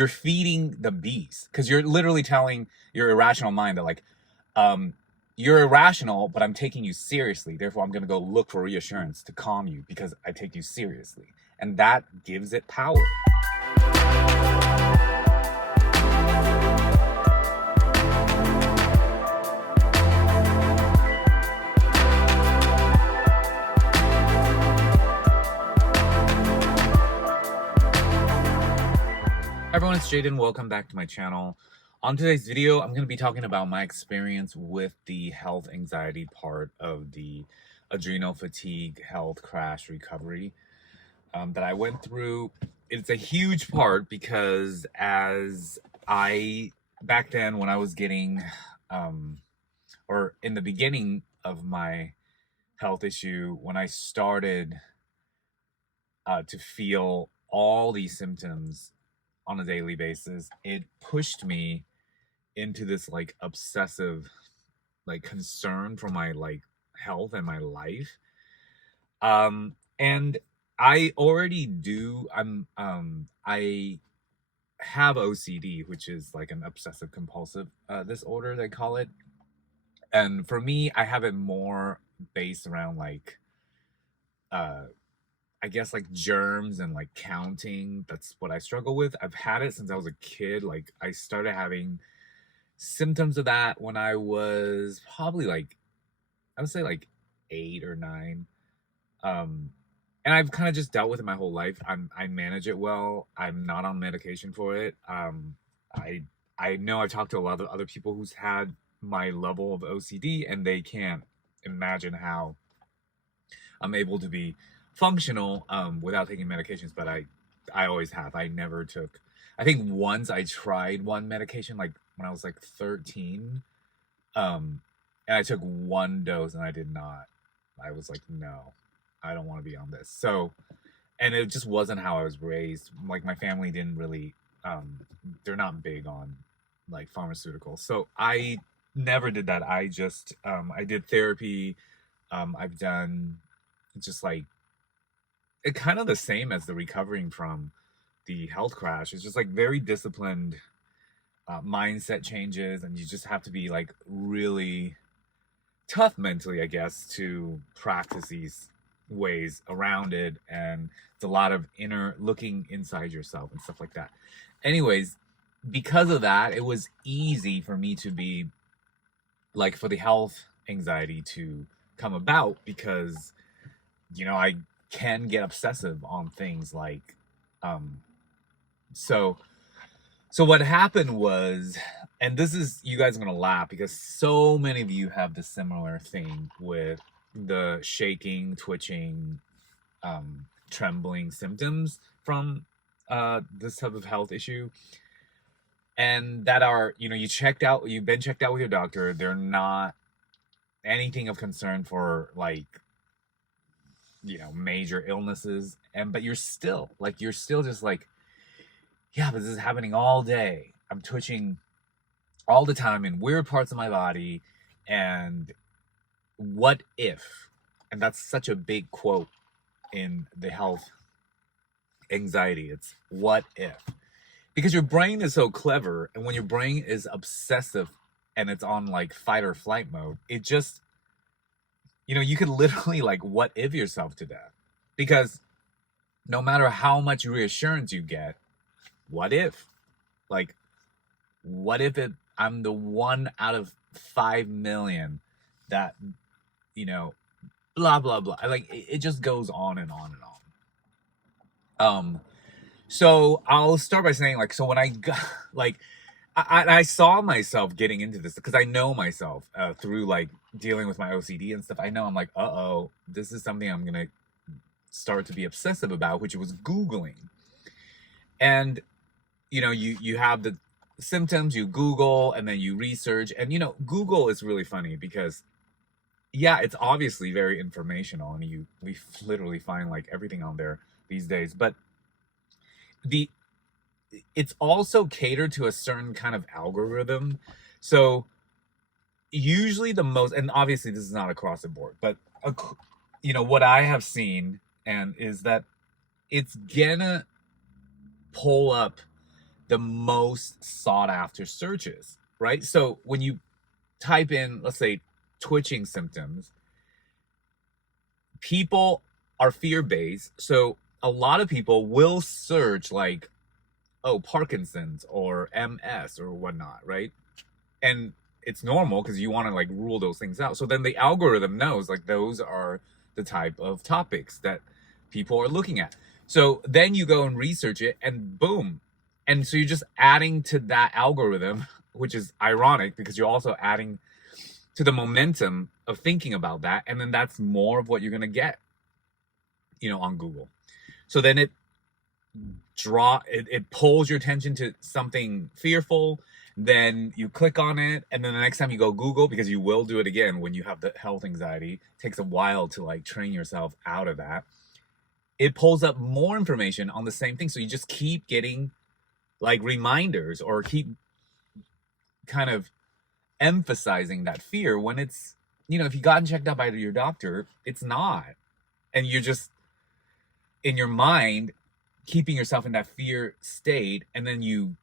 you're feeding the beast, because you're literally telling your irrational mind that like, you're irrational, but I'm taking you seriously. Therefore, I'm going to go look for reassurance to calm you because I take you seriously. And that gives it power. Hi everyone, it's Jaden. Welcome back to my channel. On today's video, I'm going to be talking about my experience with the health anxiety part of the adrenal fatigue health crash recovery that I went through. It's a huge part because back then when I was getting, or in the beginning of my health issue, when I started to feel all these symptoms on a daily basis, it pushed me into this like obsessive like concern for my like health and my life. And I already do, I have OCD, which is like an obsessive compulsive disorder, they call it. And for me, I have it more based around like I guess like germs and like counting. That's what I struggle with. I've had it since I was a kid. Like I started having symptoms of that when I was probably like, I would say like 8 or 9. And I've kind of just dealt with it my whole life. I manage it well. I'm not on medication for it. I know I've talked to a lot of other people who's had my level of OCD, and they can't imagine how I'm able to be functional without taking medications. But I always have. I never took, I think once I tried one medication like when I was like 13, and I took 1 dose and I did not. I was like, no, I don't want to be on this. So, and it just wasn't how I was raised. Like my family didn't really, they're not big on like pharmaceuticals. So I never did that. I just, I did therapy. I've done just like, it kind of the same as the recovering from the health crash. It's just like very disciplined mindset changes, and you just have to be like really tough mentally, I guess, to practice these ways around it. And it's a lot of inner looking inside yourself and stuff like that. Anyways, because of that, it was easy for me to be like, for the health anxiety to come about, because you know, I can get obsessive on things like so what happened was, and this is, you guys are gonna laugh because so many of you have the similar thing with the shaking, twitching, trembling symptoms from this type of health issue, and that are, you know, you've been checked out with your doctor, they're not anything of concern for like, you know, major illnesses, but you're still just like, yeah, but this is happening all day. I'm twitching all the time in weird parts of my body. And what if, and that's such a big quote in the health anxiety, it's what if, because your brain is so clever, and when your brain is obsessive and it's on like fight or flight mode, it just, you know, you could literally like what if yourself to death, because no matter how much reassurance you get, what if, like, what if I'm the 1 out of 5 million that, you know, blah, blah, blah. Like, it just goes on and on and on. So I'll start by saying, like, so when I got, like, I saw myself getting into this because I know myself through like dealing with my OCD and stuff. I know I'm like, uh-oh, this is something I'm gonna start to be obsessive about, which was Googling. And you know, you have the symptoms, you Google, and then you research. And you know, Google is really funny because, yeah, it's obviously very informational, and we literally find like everything on there these days. But it's also catered to a certain kind of algorithm. So usually the most, and obviously this is not across the board, but you know, what I have seen and is that it's gonna pull up the most sought after searches, right? So when you type in, let's say, twitching symptoms, people are fear-based. So a lot of people will search like, oh, Parkinson's or MS or whatnot, right? And it's normal because you want to like rule those things out. So then the algorithm knows like those are the type of topics that people are looking at. So then you go and research it and boom. And so you're just adding to that algorithm, which is ironic because you're also adding to the momentum of thinking about that. And then that's more of what you're going to get, on Google. So then it pulls your attention to something fearful. Then you click on it, and then the next time you go Google, because you will do it again when you have the health anxiety, it takes a while to like train yourself out of that. It pulls up more information on the same thing. So you just keep getting like reminders or keep kind of emphasizing that fear when it's, if you gotten checked out by your doctor, it's not. And you're just in your mind keeping yourself in that fear state, and then you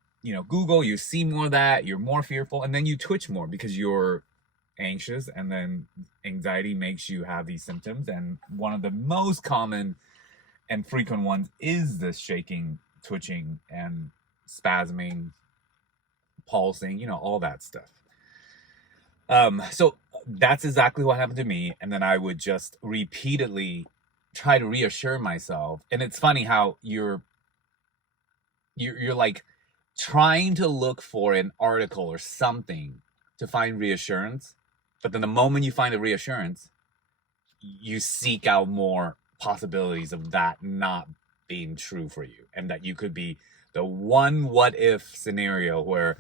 Google, you see more of that, you're more fearful, and then you twitch more because you're anxious, and then anxiety makes you have these symptoms. And one of the most common and frequent ones is this shaking, twitching, and spasming, pulsing, all that stuff. So that's exactly what happened to me. And then I would just repeatedly try to reassure myself. And it's funny how you're like trying to look for an article or something to find reassurance, but then the moment you find a reassurance, you seek out more possibilities of that not being true for you, and that you could be the one what if scenario where,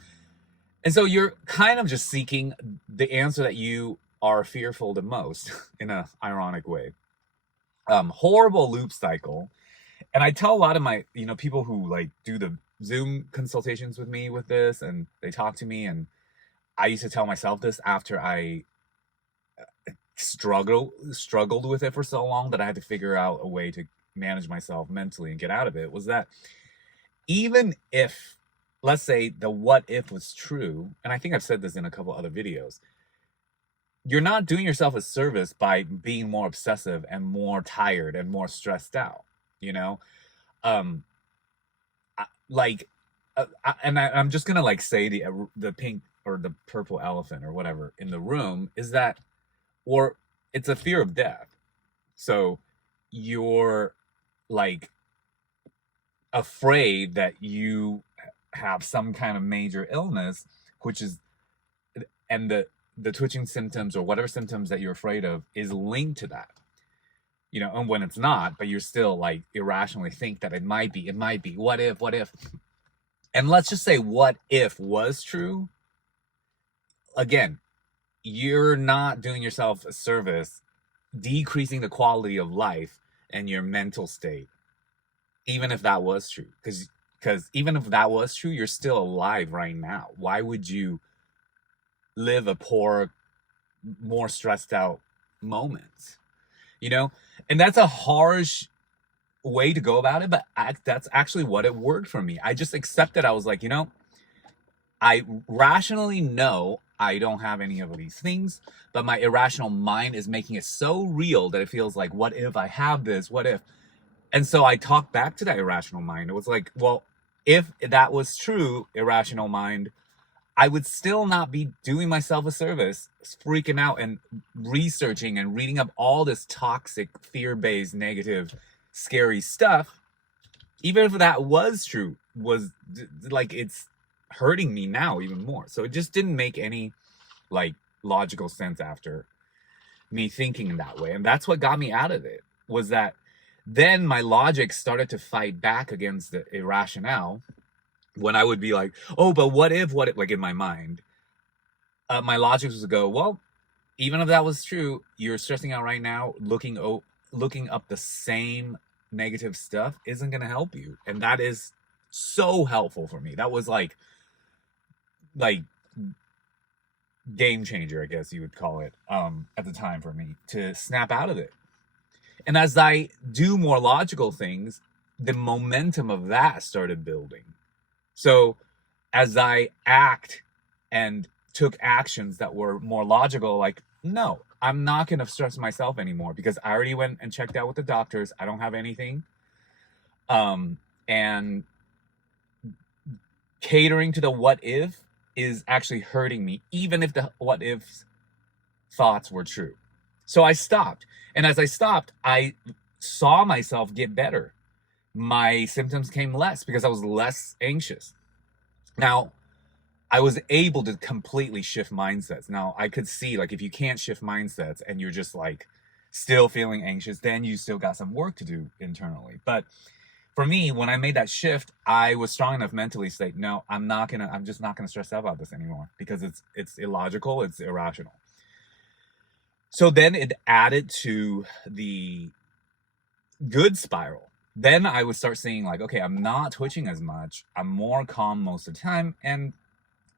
and so you're kind of just seeking the answer that you are fearful the most in a ironic way. Horrible loop cycle. And I tell a lot of my, people who like do the Zoom consultations with me with this, and they talk to me, and I used to tell myself this after I struggled with it for so long that I had to figure out a way to manage myself mentally and get out of it, was that even if, let's say, the what if was true, and I think I've said this in a couple other videos, you're not doing yourself a service by being more obsessive and more tired and more stressed out, I'm just gonna like say the pink or the purple elephant or whatever in the room is that, or it's a fear of death. So you're like afraid that you have some kind of major illness, which is, and the twitching symptoms or whatever symptoms that you're afraid of is linked to that, and when it's not, but you're still like irrationally think that it might be, what if, and let's just say what if was true. Again, you're not doing yourself a service, decreasing the quality of life and your mental state, even if that was true. Because even if that was true, you're still alive right now. Why would you live a poor, more stressed out moment? And that's a harsh way to go about it, but that's actually what it worked for me. I just accepted. I was like, I rationally know I don't have any of these things, but my irrational mind is making it so real that it feels like, what if I have this? What if? And so I talked back to that irrational mind. It was like, well, if that was true, irrational mind, I would still not be doing myself a service, freaking out and researching and reading up all this toxic, fear-based, negative, scary stuff. Even if that was true, was like, it's hurting me now even more. So it just didn't make any like logical sense after me thinking that way. And that's what got me out of it, was that then my logic started to fight back against the irrationale. When I would be like, oh, but what if, like in my mind, my logic was to go, well, even if that was true, you're stressing out right now, looking up the same negative stuff isn't going to help you. And that is so helpful for me. That was like game changer, I guess you would call it, at the time for me to snap out of it. And as I do more logical things, the momentum of that started building. So as I act and took actions that were more logical, like, no, I'm not going to stress myself anymore because I already went and checked out with the doctors. I don't have anything. And catering to the what if is actually hurting me, even if the what if thoughts were true. So I stopped. And as I stopped, I saw myself get better. My symptoms came less because I was less anxious. Now, I was able to completely shift mindsets. Now, I could see, like, if you can't shift mindsets and you're just like still feeling anxious, then you still got some work to do internally. But for me, when I made that shift, I was strong enough mentally to say, no, I'm just not gonna stress out about this anymore because it's illogical, it's irrational. So then it added to the good spiral. Then I would start seeing, like, okay, I'm not twitching as much. I'm more calm most of the time. And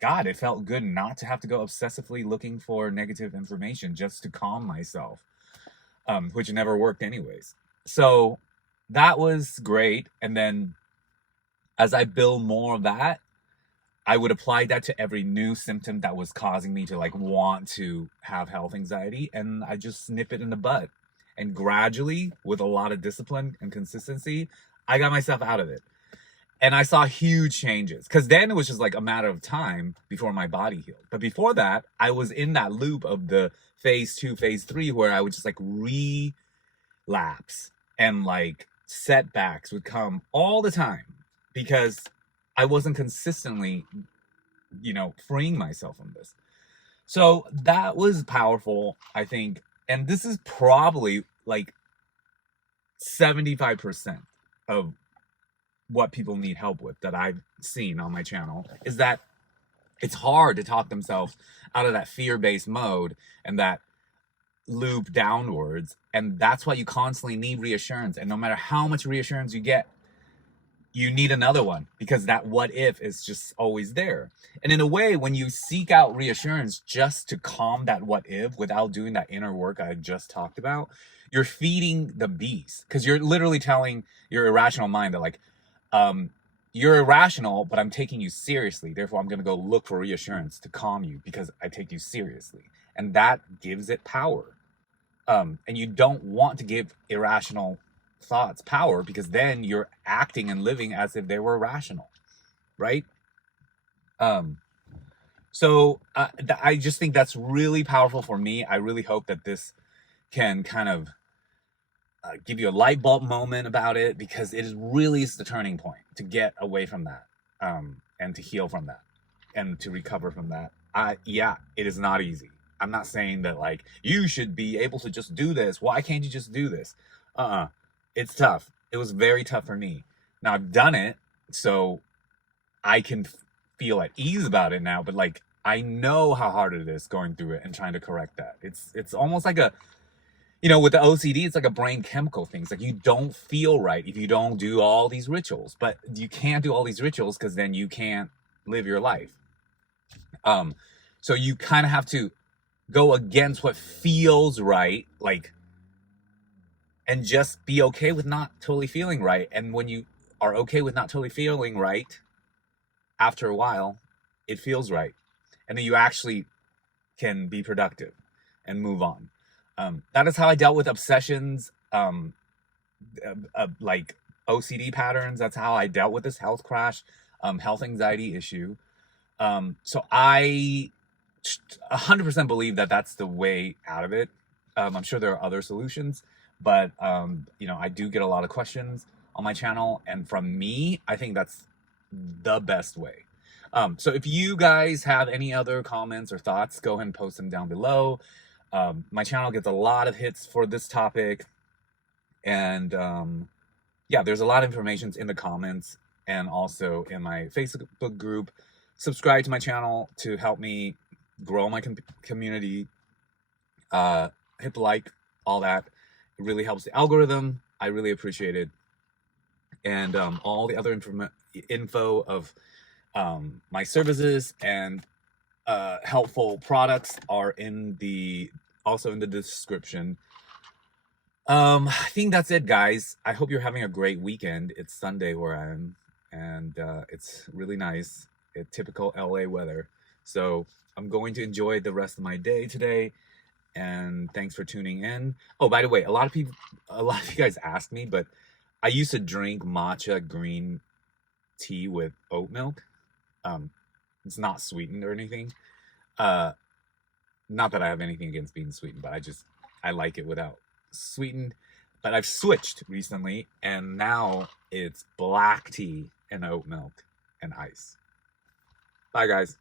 God, it felt good not to have to go obsessively looking for negative information just to calm myself, which never worked anyways. So that was great. And then as I build more of that, I would apply that to every new symptom that was causing me to like want to have health anxiety, and I just nip it in the bud. And gradually, with a lot of discipline and consistency, I got myself out of it. And I saw huge changes, because then it was just like a matter of time before my body healed. But before that, I was in that loop of the phase 2, phase 3, where I would just like relapse, and like setbacks would come all the time because I wasn't consistently, freeing myself from this. So that was powerful, I think. And this is probably like 75% of what people need help with that I've seen on my channel, is that it's hard to talk themselves out of that fear-based mode and that loop downwards. And that's why you constantly need reassurance. And no matter how much reassurance you get, you need another one, because that what if is just always there. And in a way, when you seek out reassurance just to calm that what if without doing that inner work I just talked about, you're feeding the beast, because you're literally telling your irrational mind that, like, you're irrational, but I'm taking you seriously. Therefore, I'm going to go look for reassurance to calm you because I take you seriously. And that gives it power. And you don't want to give irrational thoughts power, because then you're acting and living as if they were rational, right? So I just think that's really powerful for me. I really hope that this can kind of give you a light bulb moment about it, because it really is the turning point to get away from that, and to heal from that and to recover from that. Yeah, it is not easy. I'm not saying that like you should be able to just do this. Why can't you just do this? It's tough. It was very tough for me. Now I've done it, so I can feel at ease about it now, but like I know how hard it is going through it and trying to correct that. It's almost like a, with the OCD, it's like a brain chemical thing. It's like you don't feel right if you don't do all these rituals, but you can't do all these rituals because then you can't live your life. So you kind of have to go against what feels right, like, and just be okay with not totally feeling right. And when you are okay with not totally feeling right, after a while, it feels right. And then you actually can be productive and move on. That is how I dealt with obsessions, like OCD patterns. That's how I dealt with this health crash, health anxiety issue. So I 100% believe that that's the way out of it. I'm sure there are other solutions, but I do get a lot of questions on my channel, and from me, I think that's the best way. So if you guys have any other comments or thoughts, go ahead and post them down below. My channel gets a lot of hits for this topic, and yeah, there's a lot of information in the comments and also in my Facebook group. Subscribe to my channel to help me grow my community. Hit the like, all that. It really helps the algorithm. I really appreciate it. And all the other info of my services and helpful products are also in the description. I think that's it, guys. I hope you're having a great weekend. It's Sunday where I am, and it's really nice. typical LA weather. So I'm going to enjoy the rest of my day today. And thanks for tuning in. Oh, by the way, a lot of you guys asked me, but I used to drink matcha green tea with oat milk. It's not sweetened or anything. Not that I have anything against being sweetened, but I like it without sweetened. But I've switched recently, and now it's black tea and oat milk and ice. Bye, guys.